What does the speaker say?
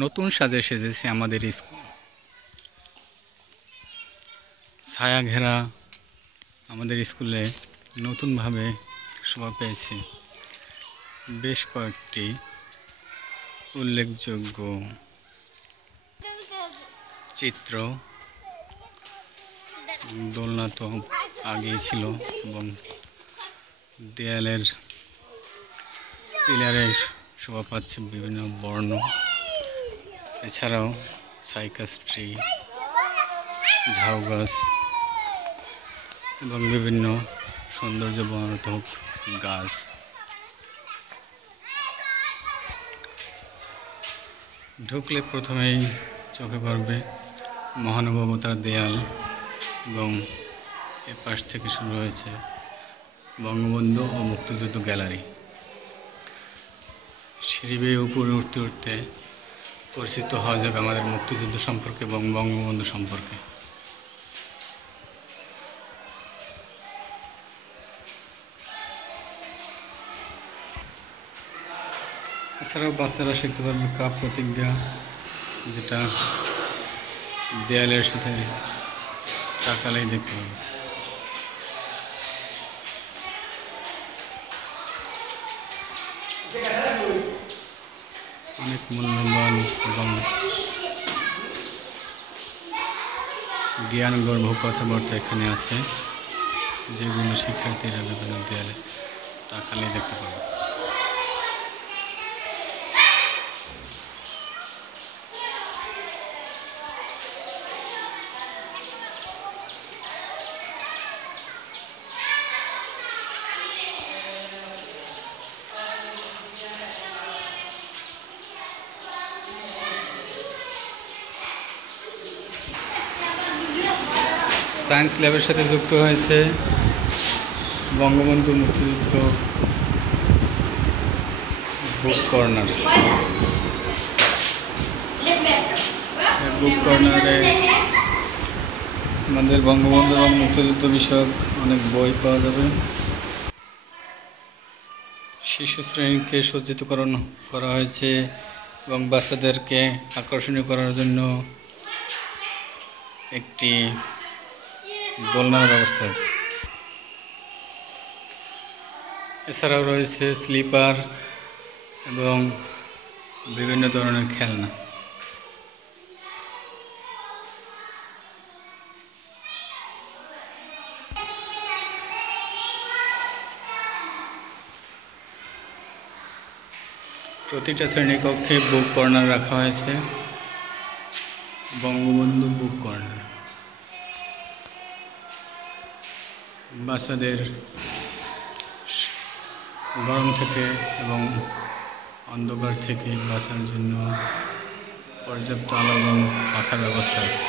নতুন সাজে সেজেছে আমাদের স্কুল। ছায়া ঘেরা আমাদের স্কুলে নতুনভাবে শোভা পেয়েছে বেশ কয়েকটি উল্লেখযোগ্য চিত্র। দোলনা তো আগেই ছিল এবং দেয়ালের পিলারে শোভা পাচ্ছে বিভিন্ন বর্ণ। এছাড়াও সাইকাস ট্রি, ঝাউ গাছ এবং বিভিন্ন সৌন্দর্য বর্ধক গাছ। ঢুকলে প্রথমেই চোখে পড়বে মহানুভবতার দেয়াল এবং এপাশ থেকে শুরু হয়েছে বঙ্গবন্ধু ও মুক্তিযুদ্ধ গ্যালারি। সিঁড়ি বেয়ে উপরে উঠতে উঠতে পরিচিত হওয়া যাবে আমাদের মুক্তিযুদ্ধ সম্পর্কে এবং বঙ্গবন্ধু সম্পর্কে। এছাড়াও বাচ্চারা শিখতে পারবে কাপ প্রতিজ্ঞা, যেটা দেয়ালের সাথে তাকালেই দেখতে পাবে। অনেক মূল্যবান এবং জ্ঞানগর্ভ কথাবার্তা এখানে আছে, যেগুলো শিক্ষার্থীরা বিভিন্ন দেয়ালে তাকালেই দেখতে পাবে। সায়েন্স ল্যাবের সাথে যুক্ত হয়েছে বঙ্গবন্ধু মুক্তিযুদ্ধ বুক কর্নার। বুক কর্নারে আমাদের বঙ্গবন্ধু এবং মুক্তিযুদ্ধ বিষয়ক অনেক বই পাওয়া যাবে। শিশু শ্রেণীকে সজ্জিতকরণ করা হয়েছে এবং বাচ্চাদেরকে আকর্ষণীয় করার জন্য একটি দোলনার ব্যবস্থা আছে। এছাড়াও রয়েছে স্লিপার এবং বিভিন্ন ধরনের খেলনা। প্রতিটা শ্রেণীকক্ষে বুক কর্নার রাখা হয়েছে, বঙ্গবন্ধু বুক কর্নার। বাচ্চাদের গরম থেকে এবং অন্ধকার থেকে বাঁচার জন্য পর্যাপ্ত আলো এবং পাখার ব্যবস্থা আছে।